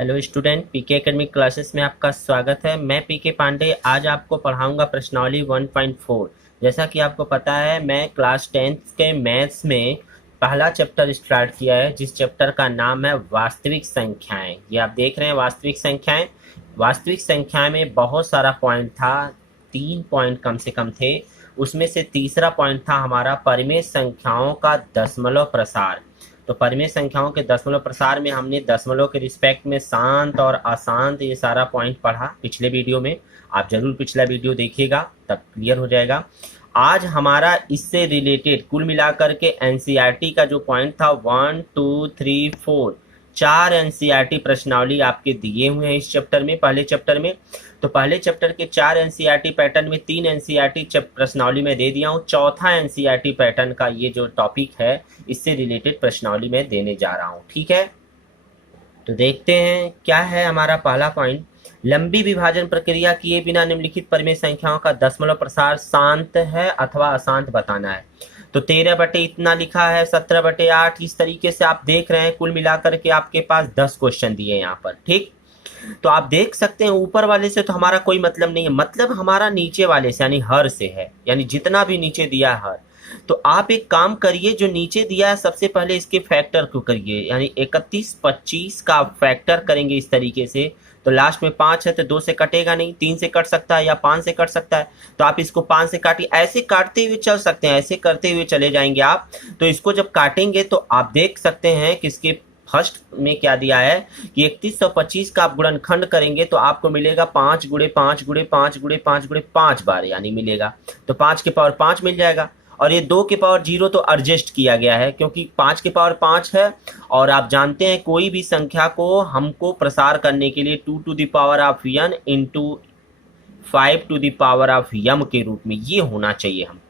Hello student, पीके academic classes में आपका स्वागत है। मैं पीके पांडे आज आपको पढ़ाऊंगा प्रश्नावली 1.4। जैसा कि आपको पता है, मैं क्लास 10th के मैथ्स में पहला चैप्टर स्टार्ट किया है, जिस चैप्टर का नाम है वास्तविक संख्याएं। ये आप देख रहे हैं वास्तविक संख्याएं। वास्तविक संख्याएं में बहुत सारा पॉइंट था, 3 पॉइंट कम से कम थे। उसमें से तीसरा पॉइंट था हमारा परिमेय संख्याओं का दशमलव प्रसार। तो परिमेय संख्याओं के दशमलव प्रसार में हमने दशमलव के रिस्पेक्ट में शांत और अशांत ये सारा पॉइंट पढ़ा पिछले वीडियो में। आप जरूर पिछला वीडियो देखिएगा, तब क्लियर हो जाएगा। आज हमारा इससे रिलेटेड कुल मिलाकर के एनसीईआरटी का जो पॉइंट था 1 2 3 4 4 एनसीईआरटी प्रश्नावली आपके दिए हुए हैं इस चैप्टर में, पहले चैप्टर में। तो पहले चैप्टर के 4 एनसीईआरटी पैटर्न में 3 एनसीईआरटी प्रश्नावली में दे दिया हूँ। चौथा एनसीईआरटी पैटर्न का ये जो टॉपिक है, इससे रिलेटेड प्रश्नावली में देने जा रहा हूँ। ठीक है, तो देखते हैं क्या है हमारा पहला पॉइंट। लंबी विभाजन प्रक्रिया किए बिना निम्नलिखित परिमेय संख्याओं का दशमलव प्रसार शांत है अथवा अशांत बताना है। तो 13 बटे इतना लिखा है, 17 बटे 8, इस तरीके से आप देख रहे हैं। कुल मिलाकर के आपके पास 10 क्वेश्चन दिए यहाँ पर। ठीक, तो आप देख सकते हैं ऊपर वाले से तो हमारा कोई मतलब नहीं है, मतलब हमारा नीचे वाले से यानी हर से है, यानी जितना भी नीचे दिया है हर। तो आप एक काम करिए, जो नीचे दिया है सबसे पहले इसके फैक्टर को करिए, यानी 31 25 का फैक्टर करेंगे इस तरीके से। तो लास्ट में 5 है तो 2 से कटेगा नहीं, 3 से कट सकता है या 5 से कट सकता है। तो आप इसको 5 से काटिए, ऐसे काटते हुए चल सकते हैं, ऐसे करते हुए चले जाएंगे आप। तो इसको जब काटेंगे तो आप देख सकते हैं कि इसके फर्स्ट में क्या दिया है कि 3125 का आप गुणनखंड करेंगे तो आपको मिलेगा 5 गुणे 5 गुणे 5 गुणे 5 गुणे 5 बार, यानी मिलेगा। तो 5 के पावर 5 मिल जाएगा। और ये 2 के पावर 0 तो एडजस्ट किया गया है, क्योंकि 5 के पावर 5 है। और आप जानते हैं कोई भी संख्या को हमको प्रसार करने के लिए 2 to the power of n into 5 to the power of m के रूप में ये होना चाहिए हम।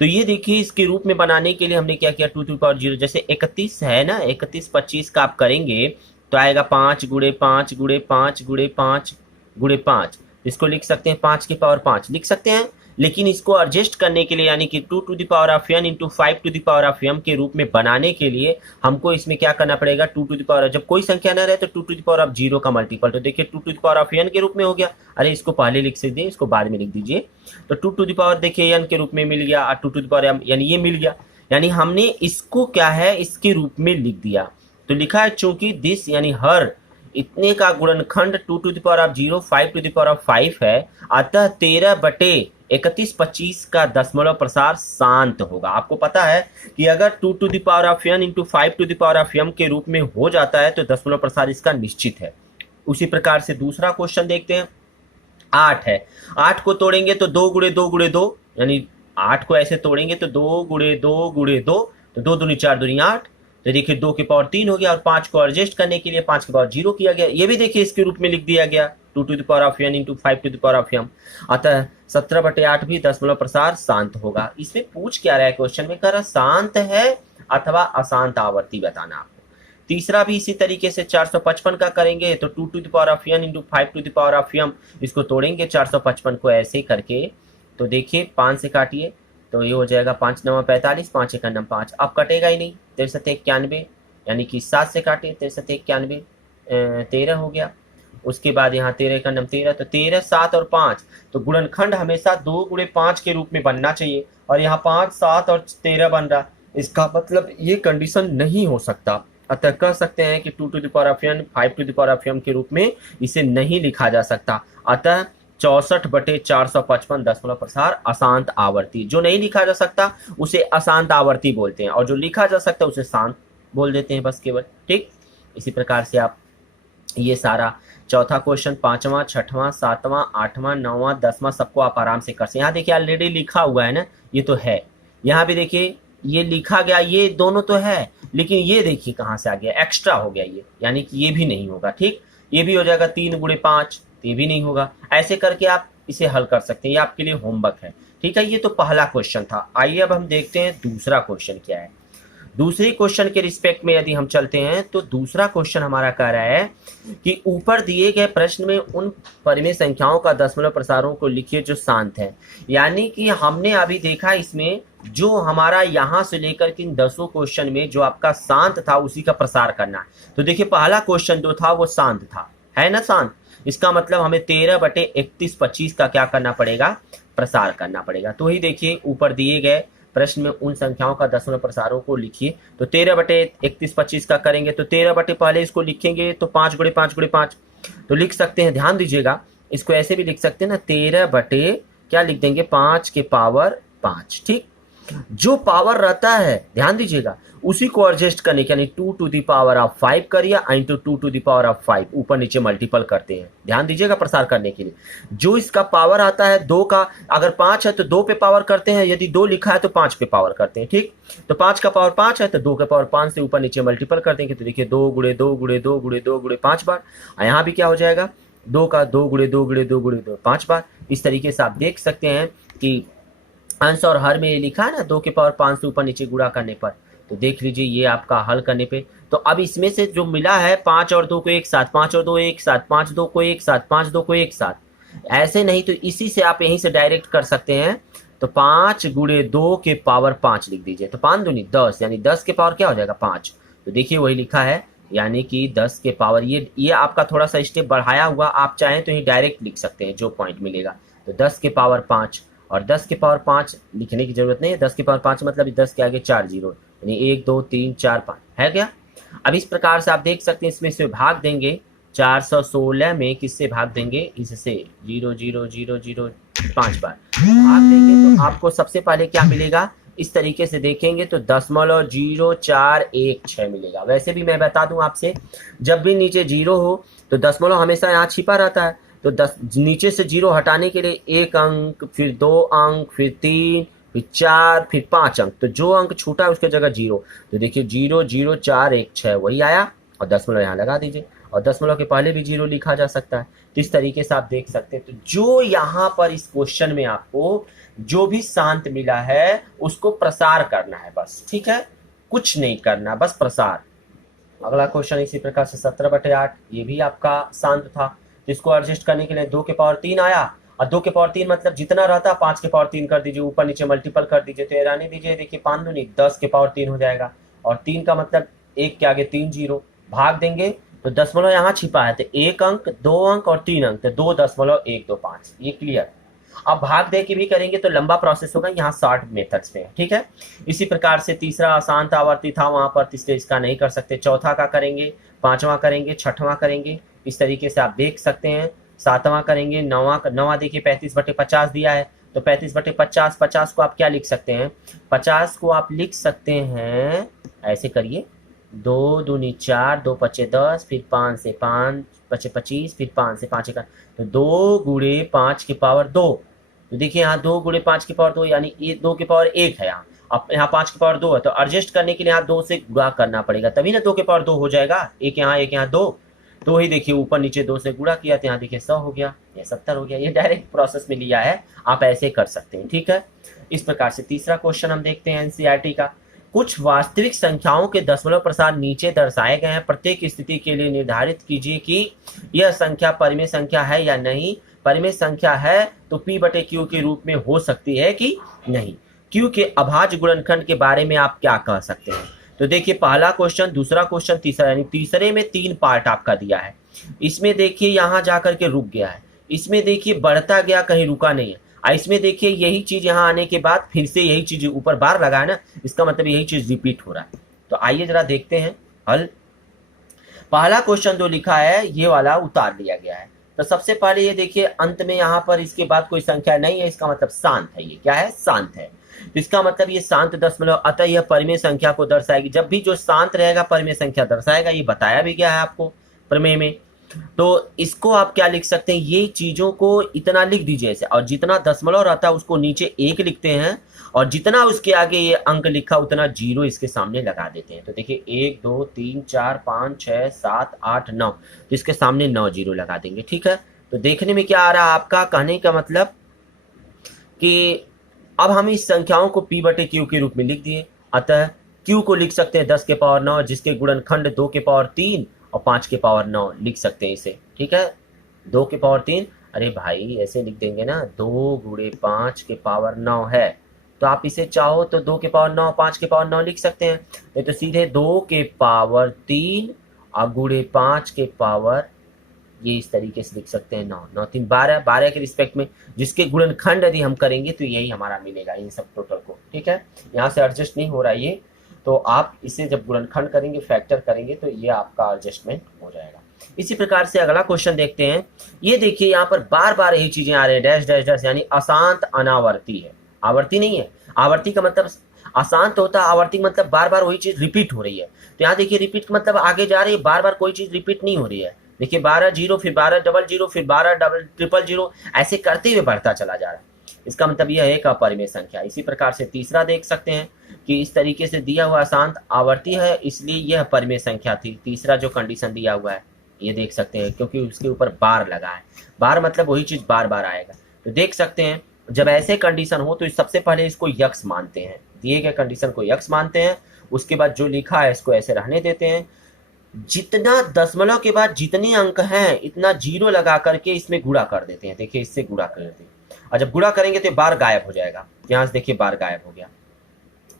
तो ये देखिए, इसके रूप में बनाने के लिए हमने क्या किया, 2 टू पावर 0। जैसे 31 है ना, 31 25 का आप करेंगे तो आएगा 5 गुणे 5 गुणे 5 गुणे 5 गुणे 5। इसको लिख सकते हैं 5 के पावर 5 लिख सकते हैं। लेकिन इसको एडजस्ट करने के लिए, यानी कि 2 to the power of n into 5 to the power of m के रूप में बनाने के लिए हमको इसमें क्या करना पड़ेगा, 2 टू द पावर, जब कोई संख्या न रहे तो 2 टू द पावर ऑफ 0 का मल्टीपल। तो देखिए 2 to the power of n के रूप में हो गया। अरे इसको पहले लिख सकते हैं, इसको बाद में लिख दीजिए। तो 2 टू द पावर देखिए n के रूप में मिल गया, और 2 टू द पावर m यानी ये मिल गया। यानी हमने इसको क्या है, इसके रूप में लिख दिया। तो लिखा है चूंकि दिस यानी हर इतने का गुणनखंड 2 to the power of 0 5 to the power of 5 है, अतः 13 बटे 31 25 का दशमलव प्रसार शांत होगा। आपको पता है कि अगर 2 to the power of n into 5 to the power of m के रूप में हो जाता है तो दशमलव प्रसार इसका निश्चित है। उसी प्रकार से दूसरा क्वेश्चन देखते हैं। 8 है, 8 को तोड़ेंगे तो 2 गुणे 2 गुणे 2, यानी 8 को ऐसे तोड़ेंगे तो 2 गुणे 2 गुणे 2, तो 2 दूनी 4 दूनी 8। तो देखिए 2 के पावर 3 हो गया, और 5 को एडजस्ट करने के लिए 5 के पावर 0 किया गया। ये भी देखिए इसके रूप में लिख दिया गया, 2 to the power of n into 5 to the power of m। अतः 17 बटे 8 भी दशमलव प्रसार शांत होगा। इसमें पूछ क्या रहा है क्वेश्चन में, कह रहा शांत है अथवा अशांत आवर्ती बताना आपको। तीसरा भी इसी तरीके से 455 का करेंगे तो 2 to the power of n into 5 to the power of m, इसको तोड़ेंगे 455 को ऐसे करके। तो देखिए 5 से काटिए तो ये हो जाएगा 5 9 45, 5 1 5, अब कटेगा ही नहीं। 63 91, यानी कि 7 से काटे 63 91 13 हो गया। उसके बाद यहाँ 13 1 13, तो 13 7 और 5, तो गुणनखंड हमेशा 2 गुणे 5 के रूप में बनना चाहिए। और यहाँ 5 7 और 13 बन रहा, इसका मतलब ये कंडीशन नहीं हो सकता। अतः कह सकते हैं कि 2 to the power of n 5 to the power of m के रूप में इसे नहीं लिखा जा सकता। अतः 64 बटे 455 दशमलव प्रसार अशांत आवर्ती। जो नहीं लिखा जा सकता उसे अशांत आवर्ती बोलते हैं, और जो लिखा जा सकता है उसे शांत बोल देते हैं बस केवल। ठीक, इसी प्रकार से आप ये सारा चौथा क्वेश्चन, 5वां 6वां 7वां 8वां 9वां 10वां सबको आप आराम से कर सकते हैं। यहाँ देखिए ऑलरेडी लिखा हुआ है ना, ये तो है। यहाँ भी देखिए ये लिखा गया, ये दोनों तो है, लेकिन ये देखिए कहाँ से आ गया, एक्स्ट्रा हो गया ये, यानी कि ये भी नहीं होगा। ठीक, ये भी हो जाएगा 3 गुणे 5, ये भी नहीं होगा। ऐसे करके आप इसे हल कर सकते हैं, ये आपके लिए होमवर्क है। ठीक है, ये तो पहला क्वेश्चन था। आइए अब हम देखते हैं दूसरा क्वेश्चन क्या है। दूसरी क्वेश्चन के रिस्पेक्ट में यदि हम चलते हैं तो दूसरा क्वेश्चन हमारा कह रहा है कि ऊपर दिए गए प्रश्न में उन परिमेय संख्याओं का दशमलव प्रसारों को लिखिए जो शांत है। यानी कि हमने अभी देखा इसमें जो हमारा यहाँ से लेकर के इन 10 क्वेश्चन में जो आपका शांत था उसी का प्रसार करना है। तो देखिए पहला क्वेश्चन जो था वो शांत था, है ना शांत। इसका मतलब हमें 13/31/25 का क्या करना पड़ेगा, प्रसार करना पड़ेगा। तो ही देखिए ऊपर दिए गए प्रश्न में उन संख्याओं का दशमलव प्रसारों को लिखिए। तो 13/31/25 का करेंगे तो 13 बटे पहले इसको लिखेंगे तो 5 × 5 × 5 तो लिख सकते हैं। ध्यान दीजिएगा इसको ऐसे भी लिख सकते हैं ना, 13 बटे क्या लिख देंगे 5 के पावर 5। ठीक, जो पावर रहता है ध्यान दीजिएगा उसी को एडजस्ट करने के यानी 2 टू द पावर ऑफ 5 करिए into 2 to the power of 5 ऊपर नीचे मल्टीपल करते हैं। ध्यान दीजिएगा प्रसार करने के लिए जो इसका पावर आता है 2 का, अगर 5 है तो 2 पे पावर करते हैं, यदि 2 लिखा है तो 5 पे पावर करते हैं। ठीक, तो 5 का पावर 5 है तो 2 का पावर 5 से ऊपर नीचे मल्टीपल कर देंगे। तो देखिए 2 × 2 × 2 × 2 × 5 बार। यहाँ भी क्या हो जाएगा 2 का 2 × 2 × 2 × 2 5 बार। इस तरीके से आप देख सकते हैं कि अंश और हर में ये लिखा है ना 2 के पावर 5 से ऊपर नीचे गुणा करने पर। तो देख लीजिए ये आपका हल करने पे। तो अब इसमें से जो मिला है 5 और 2 को एक साथ, 5 और 2 एक साथ, 5 2 को एक साथ, 5 2 को एक साथ, ऐसे नहीं तो इसी से आप यहीं से डायरेक्ट कर सकते हैं। तो 5 × 2 के पावर 5 लिख दीजिए। तो 5 दूनी 10 यानी 10 के पावर क्या हो जाएगा 5। तो देखिए वही लिखा है यानी कि 10 के पावर ये आपका थोड़ा सा स्टेप बढ़ाया हुआ, आप चाहें तो ही डायरेक्ट लिख सकते हैं जो पॉइंट मिलेगा। तो 10 के पावर 5 और 10 के पावर 5 लिखने की जरूरत नहीं है। 10 के पावर 5 मतलब 10 के आगे 4 जीरो यानी 1 2 3 4 5 है क्या। अब इस प्रकार से आप देख सकते हैं इसमें से भाग देंगे 416 में किससे भाग देंगे, इससे 0 0 0 0 5 बार भाग देंगे तो आपको सबसे पहले क्या मिलेगा, इस तरीके से देखेंगे तो 0.0416 मिलेगा। वैसे भी मैं बता दूं आपसे जब भी नीचे 0 हो तो दशमलव हमेशा यहाँ छिपा रहता है। तो 10 नीचे से 0 हटाने के लिए 1 अंक, फिर 2 अंक, फिर 3, फिर 4, फिर 5 अंक। तो जो अंक छूटा है उसके जगह 0। तो देखिए 0.0416 वही आया और दशमलव यहाँ लगा दीजिए और दशमलव के पहले भी 0 लिखा जा सकता है। तो इस तरीके से आप देख सकते हैं। तो जो यहाँ पर इस क्वेश्चन में आपको जो भी शांत मिला है उसको प्रसार करना है बस, ठीक है, कुछ नहीं करना, बस प्रसार। अगला क्वेश्चन इसी प्रकार से 17/8 ये भी आपका शांत था। तो इसको एडजस्ट करने के लिए 2 के पावर 3 आया और 2 के पावर 3 मतलब जितना रहता 5 के पावर 3 कर दीजिए, ऊपर नीचे मल्टीपल कर दीजिए। तो ये रहने दीजिए, देखिए 5 दूनी 10 के पावर 3 हो जाएगा और 3 का मतलब 1 के आगे 3 जीरो भाग देंगे तो दशमलव यहाँ छिपा है तो 1 अंक, 2 अंक और 3 अंक, तो 2.125 ये क्लियर। अब भाग दे के भी करेंगे तो लंबा प्रोसेस होगा, यहाँ शॉर्ट मेथड्स में, ठीक है। इसी प्रकार से तीसरा आसान आवर्ती था वहां पर, तीसरे इसका नहीं कर सकते। चौथा का करेंगे, पांचवा करेंगे, छठवां करेंगे, इस तरीके से आप देख सकते हैं। सातवां करेंगे, नवा देखिए 35/50 दिया है तो 35/50, 50 को आप क्या लिख सकते हैं, 50 को आप लिख सकते हैं ऐसे करिए 2 दूनी 4, 2 पचे 10, फिर 5 से 5 पचे 25, फिर 5 से 5 का तो 2 × 5 की पावर 2। तो देखिए यहाँ 2 × 5 की पावर 2 यानी 2 की पावर 1 है यहाँ। अब यहाँ 5 की पावर 2 है तो एडजस्ट करने के लिए यहाँ 2 से गुणा करना पड़ेगा तभी ना 2 की पावर 2 हो जाएगा। एक यहाँ 2, तो ही देखिए ऊपर नीचे 2 से गुणा किया तो यहाँ देखिए 100 हो गया या 70 हो गया। ये डायरेक्ट प्रोसेस में लिया है, आप ऐसे कर सकते हैं, ठीक है। इस प्रकार से तीसरा क्वेश्चन हम देखते हैं एनसीईआरटी का। कुछ वास्तविक संख्याओं के दशमलव प्रसार नीचे दर्शाए गए हैं। प्रत्येक स्थिति के लिए निर्धारित कीजिए कि यह संख्या परिमेय संख्या है या नहीं। परिमेय संख्या है तो P/Q के रूप में हो सकती है कि नहीं। Q के अभाज्य गुणनखंड के बारे में आप क्या कह सकते हैं। तो देखिए पहला क्वेश्चन, दूसरा क्वेश्चन, तीसरा, यानी तीसरे में 3 पार्ट आपका दिया है। इसमें देखिए यहाँ जाकर के रुक गया है, इसमें देखिए बढ़ता गया कहीं रुका नहीं है, इसमें देखिए यही चीज यहाँ आने के बाद फिर से यही चीज ऊपर बार लगा है ना, इसका मतलब यही चीज रिपीट हो रहा है। तो आइए जरा देखते हैं हल। पहला क्वेश्चन जो लिखा है ये वाला उतार लिया गया है। तो सबसे पहले ये देखिए अंत में यहाँ पर इसके बाद कोई संख्या नहीं है, इसका मतलब शांत है। ये क्या है, शांत है। तो इसका मतलब ये शांत दशमलव, अतः यह परिमेय संख्या को दर्शाएगी। जब भी जो शांत रहेगा परिमेय संख्या दर्शाएगा, ये बताया भी गया है आपको प्रमेय में। तो इसको आप क्या लिख सकते हैं, ये चीजों को इतना लिख दीजिए ऐसे, और जितना दशमलव रहता है उसको नीचे 1 लिखते हैं और जितना उसके आगे ये अंक लिखा उतना 0 इसके सामने लगा देते हैं। तो देखिए 1 2 3 4 5 6 7 8 9, तो इसके सामने 9 0 लगा देंगे, ठीक है। तो देखने में क्या आ रहा है आपका, कहने का मतलब कि अब हम इस संख्याओं को P/Q के रूप में लिख दिए। अतः क्यू को लिख सकते हैं 10 के पावर 9, जिसके गुणनखंड 2 के पावर 3 और 5 के पावर 9 लिख सकते हैं इसे, ठीक है। 2 के पावर 3, अरे भाई ऐसे लिख देंगे ना, 2 गुणे 5 के पावर 9 है, तो आप इसे चाहो तो 2 के पावर 9 5 के पावर 9 लिख सकते हैं। नहीं तो सीधे 2 के पावर 3 और गुणे 5 के पावर, ये इस तरीके से लिख सकते हैं 9 9 3 12, 12 के रिस्पेक्ट में जिसके गुणनखंड यदि हम करेंगे तो यही हमारा मिलेगा इन सब टोटल को, ठीक है। यहाँ से एडजस्ट नहीं हो रहा है ये, तो आप इसे जब गुणनखंड करेंगे, फैक्टर करेंगे, तो ये आपका एडजस्टमेंट हो जाएगा। इसी प्रकार से अगला क्वेश्चन देखते हैं। ये देखिए यहाँ पर बार बार यही चीजें आ रही है, डैश डैश डैश, यानी अशांत अनावर्ती है, आवर्ती नहीं है। आवर्ती का मतलब अशांत होता है, आवर्ती मतलब बार बार वही चीज रिपीट हो रही है। तो यहाँ देखिए रिपीट मतलब आगे जा रही है, बार बार कोई चीज रिपीट नहीं हो रही है। देखिए 12 0, फिर 12 डबल 0, फिर 12 डबल ट्रिपल 0, ऐसे करते हुए बढ़ता चला जा रहा है। इसका मतलब यह है एक अपरिमेय संख्या। इसी प्रकार से तीसरा देख सकते हैं कि इस तरीके से दिया हुआ अशांत आवर्ती है, इसलिए यह परिमेय संख्या थी। तीसरा जो कंडीशन दिया हुआ है ये देख सकते हैं, क्योंकि उसके ऊपर बार लगा है, बार मतलब वही चीज बार बार आएगा। तो देख सकते हैं जब ऐसे कंडीशन हो तो सबसे पहले इसको यक्स मानते हैं, दिए गए कंडीशन को यक्स मानते हैं। उसके बाद जो लिखा है इसको ऐसे रहने देते हैं। जितना दशमलव के बाद जितने अंक हैं इतना जीरो लगा करके इसमें गुणा कर देते हैं। देखिए इससे गुणा कर देते हैं, और जब गुणा करेंगे तो बार गायब हो जाएगा। यहाँ से देखिए बार गायब हो गया,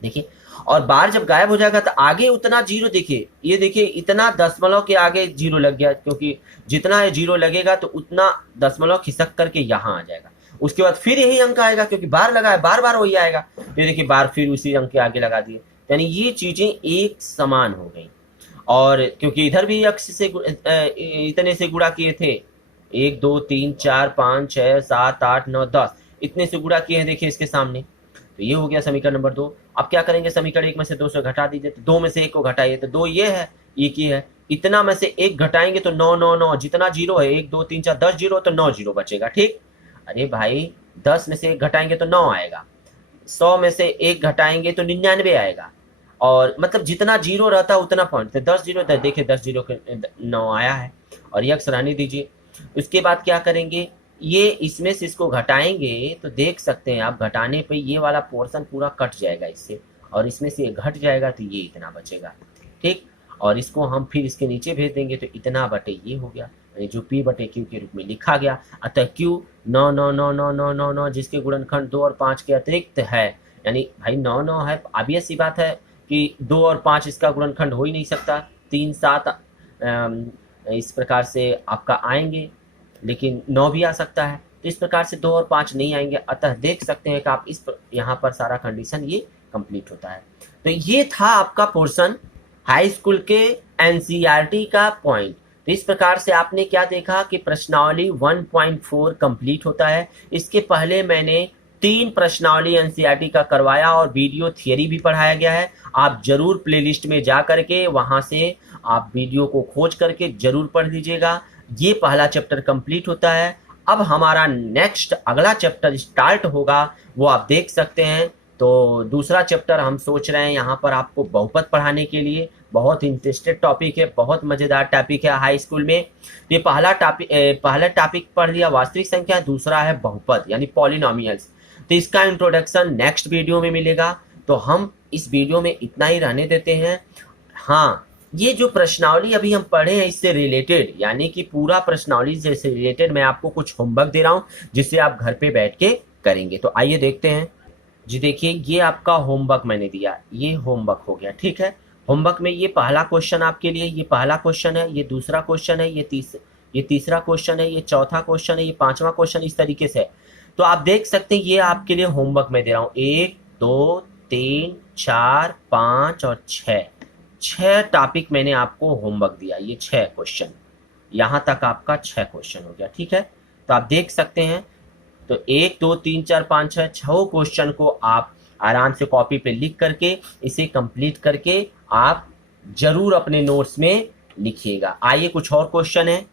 देखिए। और बार जब गायब हो जाएगा तो आगे उतना जीरो, देखिए ये देखिए इतना दशमलव के आगे जीरो लग गया, क्योंकि जितना जीरो लगेगा तो उतना दशमलव खिसक करके यहाँ आ जाएगा। उसके बाद फिर यही अंक आएगा, क्योंकि बार लगा है, बार बार वही आएगा। ये देखिए बार फिर उसी अंक के आगे लगा दिए, यानी ये चीजें एक समान हो गई। और क्योंकि इधर भी अक्ष से इतने से गुणा किए थे, 1 2 3 4 5 6 7 8 9 10, इतने से गुणा किए हैं देखिए इसके सामने। तो ये हो गया समीकरण नंबर 2। अब क्या करेंगे, समीकरण 1 में से 2 से घटा दीजिए, तो 2 में से 1 को घटाइए, तो 2 ये है, 1 ही है। इतना में से 1 घटाएंगे तो 9 9 9, जितना जीरो है 1 2 3 4 10 जीरो, तो 9 जीरो बचेगा, ठीक। अरे भाई 10 में से 1 घटाएंगे तो 9 आएगा, 100 में से 1 घटाएंगे तो 99 आएगा, और मतलब जितना जीरो रहता है उतना पॉइंट, तो 10 जीरो, देखिए 10 जीरो के 9 आया है, और यक्स रहने दीजिए। उसके बाद क्या करेंगे, ये इसमें से इसको घटाएंगे तो देख सकते हैं आप, घटाने पे ये वाला पोर्शन पूरा कट जाएगा इससे, और इसमें से घट जाएगा तो ये इतना बचेगा, ठीक। और इसको हम फिर इसके नीचे भेज देंगे तो इतना बटे ये हो गया, यानी जो P बटे Q के रूप में लिखा गया। अतः Q 9 9 9 9 9 9 9, जिसके गुणनखंड 2 और 5 के अतिरिक्त है, यानी भाई 9 9 है, ऑब्वियस सी बात है कि 2 और 5 इसका गुणनखंड हो ही नहीं सकता, 3 7 इस प्रकार से आपका आएंगे, लेकिन 9 भी आ सकता है। तो इस प्रकार से 2 और 5 नहीं आएंगे। अतः देख सकते हैं कि आप यहाँ पर सारा कंडीशन ये कंप्लीट होता है। तो ये था आपका पोर्शन हाई स्कूल के एनसीईआरटी का पॉइंट। तो इस प्रकार से आपने क्या देखा कि प्रश्नावली 1.4 कंप्लीट होता है। इसके पहले मैंने 3 प्रश्नावली एनसीईआरटी का करवाया और वीडियो थियरी भी पढ़ाया गया है। आप जरूर प्लेलिस्ट में जा करके वहां से आप वीडियो को खोज करके जरूर पढ़ लीजिएगा। ये पहला चैप्टर कंप्लीट होता है। अब हमारा नेक्स्ट अगला चैप्टर स्टार्ट होगा, वो आप देख सकते हैं। तो दूसरा चैप्टर हम सोच रहे हैं यहाँ पर आपको बहुपद पढ़ाने के लिए। बहुत इंटरेस्टेड टॉपिक है, बहुत मजेदार टॉपिक है हाई स्कूल में। ये पहला टॉपिक पढ़ लिया वास्तविक संख्या, दूसरा है बहुपद यानी पॉलिनोमियल्स। तो इसका इंट्रोडक्शन नेक्स्ट वीडियो में मिलेगा। तो हम इस वीडियो में इतना ही रहने देते हैं। हाँ, ये जो प्रश्नावली अभी हम पढ़े हैं इससे रिलेटेड, यानी कि पूरा प्रश्नावली से रिलेटेड मैं आपको कुछ होमवर्क दे रहा हूँ जिससे आप घर पे बैठ के करेंगे। तो आइए देखते हैं जी। देखिए ये आपका होमवर्क मैंने दिया, ये होमवर्क हो गया, ठीक है। होमवर्क में ये पहला क्वेश्चन आपके लिए, ये पहला क्वेश्चन है, ये दूसरा क्वेश्चन है, ये तीसरा क्वेश्चन है, ये चौथा क्वेश्चन है, ये पांचवा क्वेश्चन, इस तरीके से। तो आप देख सकते हैं ये आपके लिए होमवर्क मैं दे रहा हूँ। 1 2 3 4 5 और 6 टॉपिक मैंने आपको होमवर्क दिया। ये 6 क्वेश्चन, यहाँ तक आपका 6 क्वेश्चन हो गया, ठीक है। तो आप देख सकते हैं। तो 1 2 3 4 5 6 क्वेश्चन को आप आराम से कॉपी पे लिख करके इसे कंप्लीट करके आप जरूर अपने नोट्स में लिखिएगा। आइए कुछ और क्वेश्चन है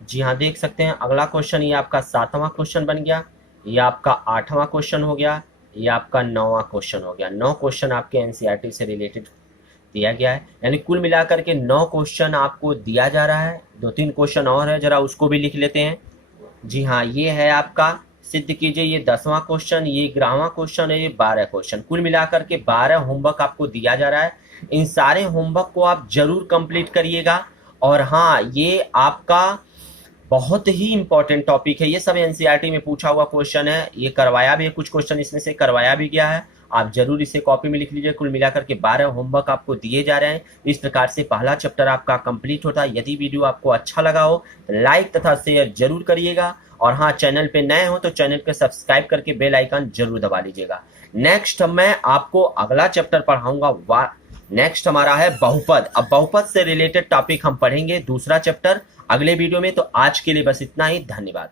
जी हाँ, देख सकते हैं। अगला क्वेश्चन ये आपका 7वां क्वेश्चन बन गया, ये आपका 8वां क्वेश्चन हो गया, ये आपका 9वां क्वेश्चन हो गया। 9 क्वेश्चन आपके एनसीईआरटी से रिलेटेड दिया गया है, यानी कुल मिलाकर के 9 क्वेश्चन आपको दिया जा रहा है। 2-3 क्वेश्चन और है, जरा उसको भी लिख लेते हैं। जी हाँ, ये है आपका सिद्ध कीजिए। ये 10वां क्वेश्चन, ये 11वां क्वेश्चन है, ये 12 क्वेश्चन, कुल मिलाकर के 12 होमवर्क आपको दिया जा रहा है। इन सारे होमवर्क को आप जरूर कंप्लीट करिएगा। और हाँ, ये आपका बहुत ही इंपॉर्टेंट टॉपिक है, ये सब एनसीईआरटी में पूछा हुआ क्वेश्चन है, ये करवाया भी है, कुछ क्वेश्चन इसमें से करवाया भी गया है। आप जरूर इसे कॉपी में लिख लीजिए। कुल मिलाकर के 12 होमवर्क आपको दिए जा रहे हैं। इस प्रकार से पहला चैप्टर आपका कंप्लीट होता है। यदि वीडियो आपको अच्छा लगा हो तो लाइक तथा शेयर जरूर करिएगा। और हाँ, चैनल पे नए हो तो चैनल को सब्सक्राइब करके बेल आइकन जरूर दबा लीजिएगा। नेक्स्ट मैं आपको अगला चैप्टर पढ़ाऊंगा। नेक्स्ट हमारा है बहुपद। अब बहुपद से रिलेटेड टॉपिक हम पढ़ेंगे, दूसरा चैप्टर, अगले वीडियो में। तो आज के लिए बस इतना ही, धन्यवाद।